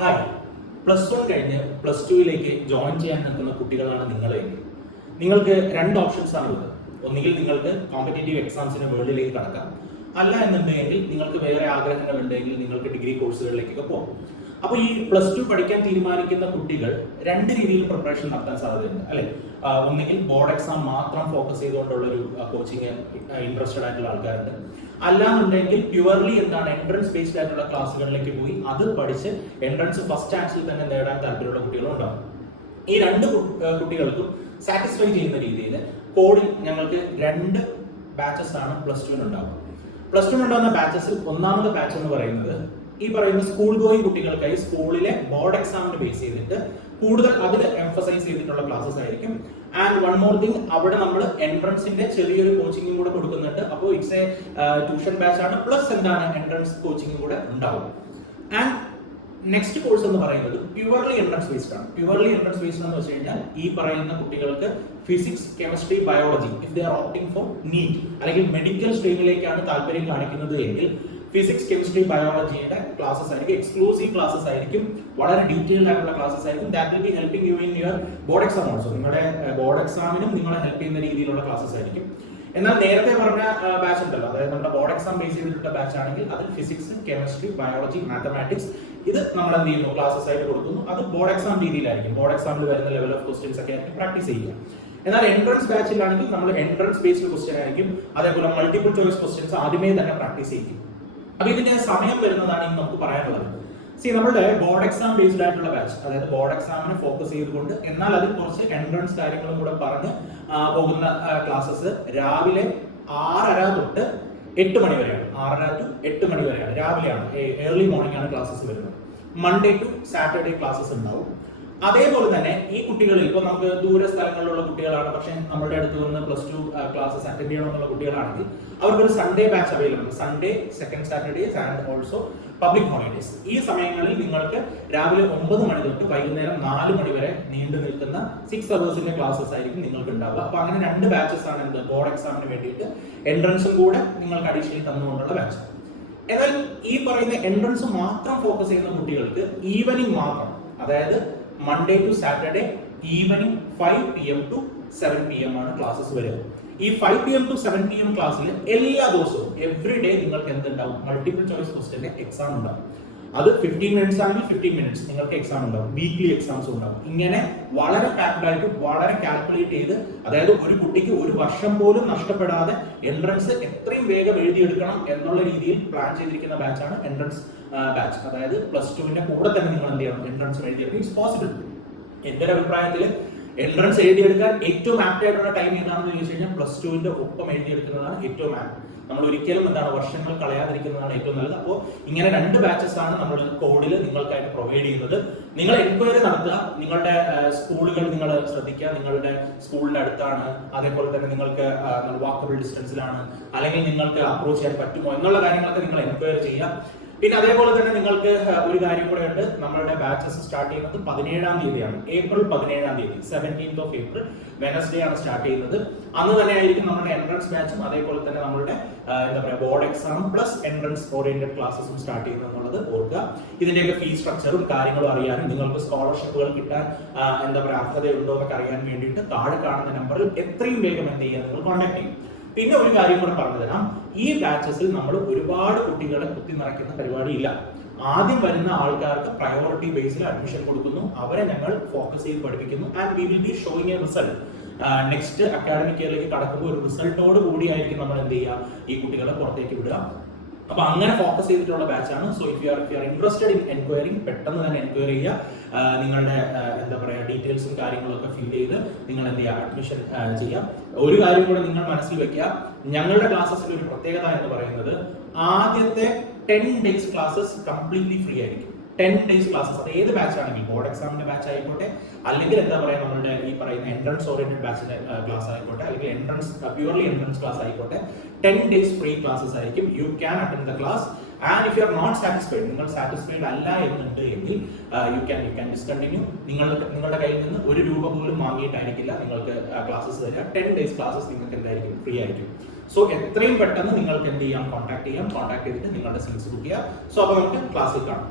Hi, +1 കഴിഞ്ഞ് +2ലേക്ക് join ചെയ്യാൻ നിൽക്കുന്ന കുട്ടികളാണ് നിങ്ങളെങ്കിൽ നിങ്ങൾക്ക് രണ്ട് ഓപ്ഷൻസ് ആണ് ഉള്ളത്. ഒന്നുകിൽ നിങ്ങൾക്ക് കോമ്പറ്റേറ്റീവ് എക്സാംസിന് വേൾഡിലേക്ക് കടക്കാം, അല്ല എന്നുണ്ടെങ്കിൽ നിങ്ങൾക്ക് വേറെ ആഗ്രഹങ്ങൾ ഉണ്ടെങ്കിൽ നിങ്ങൾക്ക് ഡിഗ്രി കോഴ്സുകളിലേക്കൊക്കെ പോകാം. അപ്പോൾ ഈ +2 പഠിക്കാൻ തീരുമാനിക്കുന്ന കുട്ടികൾ രണ്ട് രീതിയിൽ പ്രിപ്പറേഷൻ നടത്താൻ സാധ്യതയുണ്ട് അല്ലെ. ഒന്നുകിൽ ബോർഡ് എക്സാം മാത്രം ഫോക്കസ് ചെയ്തുകൊണ്ടുള്ള ഒരു കോച്ചിങ് ഇൻട്രസ്റ്റഡ് ആയിട്ടുള്ള ആൾക്കാരുണ്ട്, അല്ലാന്നുണ്ടെങ്കിൽ പ്യുവർലി എന്താണ് എൻട്രൻസ് ബേസ്ഡ് ആയിട്ടുള്ള ക്ലാസ്സുകളിലേക്ക് പോയി അത് പഠിച്ച് എൻട്രൻസ് ഫസ്റ്റ് ചാൻസിൽ തന്നെ നേടാൻ താല്പര്യമുള്ള കുട്ടികളും ഉണ്ടാവും. ഈ രണ്ട് കുട്ടികൾക്കും സാറ്റിസ്ഫൈ ചെയ്യുന്ന രീതിയിൽ കോഡിൽ ഞങ്ങൾക്ക് രണ്ട് ബാച്ചസ് ആണ് +2 ഉണ്ടാവുക. +2 ഉണ്ടാകുന്ന ബാച്ചസിൽ ഒന്നാമത്തെ ബാച്ച് എന്ന് പറയുന്നത് ഈ പറയുന്ന സ്കൂൾ ഗോയിങ് കുട്ടികൾക്കായി സ്കൂളിലെ ബോർഡ് എക്സാമിന് ബേസ് ചെയ്തിട്ട് കൂടുതൽ അതിൽ എംഫസൈസ് ചെയ്തിട്ടുള്ള ക്ലാസ്സസ് ആയിരിക്കും. ആൻഡ് വൺ മോർ തിങ്, അവിടെ നമ്മൾ എൻട്രൻസിന്റെ ചെറിയൊരു കോച്ചിങ്ങും കൂടെ കൊടുക്കുന്നുണ്ട്. അപ്പോൾ ഇറ്റ്സ് എ ട്യൂഷൻ ബാച്ച് ആണ്, പ്ലസ് എന്താണ് എൻട്രൻസ് കോച്ചിങ്ങും കൂടെ ഉണ്ടാവും. ആൻഡ് നെക്സ്റ്റ് കോഴ്സ് എന്ന് പറയുന്നത് പ്യുവർലി എൻട്രൻസ് ബേസ്ഡ് ആണ്. പ്യുവർലി എൻട്രൻസ് ബേസ്ഡ് എന്ന് വെച്ച് കഴിഞ്ഞാൽ ഈ പറയുന്ന കുട്ടികൾക്ക് physics, chemistry, biology if they are opting for NEET അല്ലെങ്കിൽ മെഡിക്കൽ സ്ട്രീമിലേക്കാണ് താല്പര്യം കാണിക്കുന്നത് എങ്കിൽ ഫിസിക്സ്, കെമിസ്ട്രി, ബയോളജിയുടെ ക്ലാസ്സസ് ആയിരിക്കും, എക്സ്ക്ലൂസീവ് ക്ലാസ്സസ് ആയിരിക്കും, വളരെ ഡീറ്റെയിൽഡ് ആയിട്ടുള്ള ക്ലാസ്സസ് ആയിരിക്കും. That will be helping you in your board exam also. നിങ്ങളുടെ ബോർഡ് എക്സാമിനും നിങ്ങളെ ഹെൽപ്പ് ചെയ്യുന്ന രീതിയിലുള്ള ക്ലാസ്സസ് ആയിരിക്കും. എന്നാൽ നേരത്തെ പറഞ്ഞ ബാച്ച് ഉണ്ടല്ലോ, അതായത് നമ്മുടെ ബോർഡ് എക്സാം ബേസ് ചെയ്തിട്ടുള്ള ബാച്ച് ആണെങ്കിൽ അതിൽ ഫിസിക്സ്, കെമിസ്ട്രി, ബയോളജി, മാത്തമാറ്റിക്സ് ഇത് നമ്മൾ എന്ത് ചെയ്യുന്നു, ക്ലാസ്സസ് ആയിട്ട് കൊടുക്കുന്നു. അത് ബോർഡ് എക്സാം രീതിയിലായിരിക്കും, ബോർഡ് എക്സാമിൽ വരുന്ന ലെവൽ ഓഫ് ക്വസ്റ്റ്യൻസ് ഒക്കെ ആയിരിക്കും പ്രാക്ടീസ് ചെയ്യുക. എന്നാൽ എൻട്രൻസ് ബാച്ചിലാണെങ്കിൽ നമ്മൾ എൻട്രൻസ് ബേസ്ഡ് ക്വസ്റ്റ്യൻ ആയിരിക്കും, അതേപോലെ മൾട്ടിപ്പിൾ ചോയ്സ് ക്വസ്റ്റ്യൻസ് ആദ്യമേ തന്നെ പ്രാക്ടീസ് ചെയ്യും. അപ്പൊ ഇതിന്റെ സമയം വരുന്നതാണ് ഇനി നമുക്ക് പറയാനുള്ളത്. നമ്മുടെ ബോർഡ് എക്സാം ബേസ്ഡ് ആയിട്ടുള്ള ബാച്ച്, അതായത് ബോർഡ് എക്സാമിനെ ഫോക്കസ് ചെയ്തുകൊണ്ട് എന്നാൽ അതിൽ കുറച്ച് എൻട്രൻസ് കാര്യങ്ങളും കൂടെ പറഞ്ഞ് പോകുന്ന ക്ലാസ്സസ് രാവിലെ 6:30 തൊട്ട് 8 മണി വരെയാണ്. 6:30 to 8 മണി വരെയാണ്, രാവിലെയാണ്, ഏർലി മോർണിംഗ് ആണ് ക്ലാസ്സസ് വരുന്നത്. മൺഡേ ടു സാറ്റർഡേ ക്ലാസ്സസ് ഉണ്ടാവും. അതേപോലെ തന്നെ ഈ കുട്ടികളിൽ ഇപ്പോൾ നമുക്ക് ദൂര സ്ഥലങ്ങളിലുള്ള കുട്ടികളാണ്, പക്ഷെ നമ്മുടെ അടുത്ത് വന്ന് +2 ക്ലാസ്സസ് അറ്റൻഡ് ചെയ്യണമെന്നുള്ള കുട്ടികളാണെങ്കിൽ അവർക്കൊരു സൺഡേ ബാച്ച് അവൈലബിൾ ആണ്. Sunday, second Saturdays and also public holidays. ഈ സമയങ്ങളിൽ നിങ്ങൾക്ക് രാവിലെ 9 മണി തൊട്ട് വൈകുന്നേരം 4 മണി വരെ നീണ്ടു നിൽക്കുന്ന 6 അവേഴ്സിന്റെ ക്ലാസ്സസ് ആയിരിക്കും നിങ്ങൾക്ക് ഉണ്ടാവുക. അപ്പൊ അങ്ങനെ രണ്ട് ബാച്ചസ് ആണ് എന്ത്, ബോർഡ് എക്സാമിന് വേണ്ടിയിട്ട് എൻട്രൻസും കൂടെ നിങ്ങൾക്ക് അഡീഷണലി തന്നുകൊണ്ടുള്ള ബാച്ച്. എന്നാൽ ഈ പറയുന്ന എൻട്രൻസ് മാത്രം ഫോക്കസ് ചെയ്യുന്ന കുട്ടികൾക്ക് ഈവനിങ് മാത്രം, അതായത് Monday to Saturday evening 5 PM to 7 PM ആണ് ക്ലാസ്സസ് വരിക. ഈ 5 PM to 7 PM ക്ലാസ്സിൽ എല്ലാ ദിവസവും എവറി ഡേ നിങ്ങൾക്ക് എന്തുണ്ടാവും, മൾട്ടിപ്പിൾ ചോയ്സ് ക്വസ്റ്റ്യന്റെ എക്സാം ഉണ്ടാവും. അത് 15 മിനിറ്റ്സ് ആണെങ്കിൽ 15 മിനിറ്റ്സ് നിങ്ങൾക്ക് എക്സാം ഉണ്ടാവും. വീക്ക്ലി എക്സാംസ് ഉണ്ടാവും. ഇങ്ങനെ വളരെ പാക്ഡ് ആയിട്ട് വളരെ കാൽക്കുലേറ്റ് ചെയ്ത്, അതായത് ഒരു കുട്ടിക്ക് ഒരു വർഷം പോലും നഷ്ടപ്പെടാതെ എൻട്രൻസ് എത്രയും വേഗം എഴുതിയെടുക്കണം എന്നുള്ള രീതിയിൽ പ്ലാൻ ചെയ്തിരിക്കുന്ന ബാച്ചാണ് എൻട്രൻസ് ബാച്ച്. അതായത് +2ന്റെ കൂടെ തന്നെ നിങ്ങൾ എന്ത് ചെയ്യണം, എൻട്രൻസ് എഴുതിയെടുക്കും. It's possible. എന്റെ ഒരു അഭിപ്രായത്തിൽ എൻട്രൻസ് എഴുതിയെടുക്കാൻ ഏറ്റവും ആപ്റ്റ് ആയിട്ടുള്ള ടൈം ഏതാണെന്ന് ചോദിച്ചു കഴിഞ്ഞാൽ +2ന്റെ ഒപ്പം എഴുതിയെടുക്കുന്നതാണ് ഏറ്റവും ആപ്റ്റ്. നമ്മൾ ഒരിക്കലും എന്താണ് വർഷങ്ങൾ കളയാതിരിക്കുന്നതാണ് ഏറ്റവും നല്ലത്. അപ്പോൾ ഇങ്ങനെ രണ്ട് ബാച്ചസ് ആണ് നമ്മൾ കോഡിൽ നിങ്ങൾക്കായിട്ട് പ്രൊവൈഡ് ചെയ്യുന്നത്. നിങ്ങൾ എൻക്വയറി നടത്തുക, നിങ്ങളുടെ സ്കൂളുകൾ നിങ്ങൾ ശ്രദ്ധിക്കുക, നിങ്ങളുടെ സ്കൂളിന്റെ അടുത്താണ്, അതേപോലെ തന്നെ നിങ്ങൾക്ക് വാക്കബിൾ ഡിസ്റ്റൻസിലാണ്, അല്ലെങ്കിൽ നിങ്ങൾക്ക് അപ്രോച്ച് ചെയ്യാൻ പറ്റുമോ എന്നുള്ള കാര്യങ്ങളൊക്കെ നിങ്ങൾ എൻക്വയറി ചെയ്യുക. പിന്നെ അതേപോലെ തന്നെ നിങ്ങൾക്ക് ഒരു കാര്യം കൂടെ ഉണ്ട്, നമ്മളുടെ ബാച്ചസ് സ്റ്റാർട്ട് ചെയ്യുന്നത് 17-ാം തീയതിയാണ്, ഏപ്രിൽ 17-ാം തീയതി, 17th of April വെനസ്ഡേ ആണ് സ്റ്റാർട്ട് ചെയ്യുന്നത്. അന്ന് തന്നെ ആയിരിക്കും നമ്മുടെ എൻട്രൻസ് ബാച്ചും അതേപോലെ തന്നെ നമ്മളുടെ എന്താ പറയുക board exam plus entrance oriented ക്ലാസ്സസും സ്റ്റാർട്ട് ചെയ്യുന്നത് എന്നുള്ളത് ഓർക്കുക. ഇതിന്റെയൊക്കെ ഫീസ് സ്ട്രക്ചറും കാര്യങ്ങളും അറിയാനും നിങ്ങൾക്ക് സ്കോളർഷിപ്പുകൾ കിട്ടാൻ എന്താ പറയുക അർഹതയുണ്ടോ എന്നൊക്കെ അറിയാൻ വേണ്ടിയിട്ട് താഴെ കാണുന്ന നമ്പറിൽ എത്രയും വേഗം എന്ത് ചെയ്യുക, നിങ്ങൾ കോൺടാക്ട് ചെയ്യും. പിന്നെ ഒരു കാര്യം കൂടെ പറഞ്ഞു തരാം, ഈ ബാച്ചസിൽ നമ്മൾ ഒരുപാട് കുട്ടികളെ കുത്തി നിറയ്ക്കുന്ന പരിപാടിയില്ല. ആദ്യം വരുന്ന ആൾക്കാർക്ക് പ്രയോറിറ്റി ബേസിൽ അഡ്മിഷൻ കൊടുക്കുന്നു, അവരെ ഞങ്ങൾ ഫോക്കസ് ചെയ്ത് പഠിപ്പിക്കുന്നു. And we will be showing a result. Next academic ഇയറിലേക്ക് കടക്കുമ്പോൾ ഒരു റിസൾട്ടോട് കൂടിയായിരിക്കും നമ്മൾ എന്ത് ചെയ്യുക, ഈ കുട്ടികളെ പുറത്തേക്ക് വിടുക. അപ്പൊ അങ്ങനെ ഫോക്കസ് ചെയ്തിട്ടുള്ള ബാച്ചാണ്. So if you are interested in enquiring, പെട്ടെന്ന് തന്നെ എൻക്വയറി ചെയ്യുക. നിങ്ങളുടെ എന്താ പറയുക ഡീറ്റെയിൽസും കാര്യങ്ങളൊക്കെ ഫിൽ ചെയ്ത് നിങ്ങൾ എന്ത് ചെയ്യുക, അഡ്മിഷൻ ചെയ്യാം. ഒരു കാര്യം കൂടെ നിങ്ങൾ മനസ്സിൽ വെക്കുക, ഞങ്ങളുടെ ക്ലാസ്സസിൽ ഒരു പ്രത്യേകത എന്ന് പറയുന്നത് ആദ്യത്തെ 10 days ക്ലാസ്സസ് കംപ്ലീറ്റ്ലി ഫ്രീ ആയിരിക്കും. 10 days ക്ലാസ്സസ്, അത് ഏത് ബാച്ച് ആണെങ്കിൽ ബോർഡ് എക്സാമിന്റെ ബാച്ച് ആയിക്കോട്ടെ, അല്ലെങ്കിൽ എന്താ പറയുക നമ്മുടെ ഈ പറയുന്ന എൻട്രൻസ് ഓറിയന്റഡ് ബാച്ചിന്റെ ക്ലാസ് ആയിക്കോട്ടെ, അല്ലെങ്കിൽ എൻട്രൻസ് പ്യൂർലി എൻട്രൻസ് ക്ലാസ് ആയിക്കോട്ടെ, 10 days ഫ്രീ ക്ലാസ്സസ് ആയിരിക്കും. You can attend the class. And if you are not satisfied, നിങ്ങൾ സാറ്റിസ്ഫൈഡ് അല്ല എന്നുണ്ട് എങ്കിൽ യു ക്യാൻ ഡിസ്കണ്ടിന്യൂ. നിങ്ങളുടെ കയ്യിൽ നിന്ന് ₹1 പോലും വാങ്ങിയിട്ടായിരിക്കില്ല നിങ്ങൾക്ക് ക്ലാസ്സസ് തരിക. 10 days ക്ലാസ്സസ് നിങ്ങൾക്ക് എന്തായിരിക്കും, ഫ്രീ ആയിരിക്കും. സോ എത്രയും പെട്ടെന്ന് നിങ്ങൾക്ക് എന്ത് ചെയ്യാം, കോൺടാക്ട് ചെയ്തിട്ട് നിങ്ങളുടെ സീറ്റ്സ് ബുക്ക് ചെയ്യാം. സോ അപ്പോൾ നമുക്ക് ക്ലാസ്സിൽ കാണാം.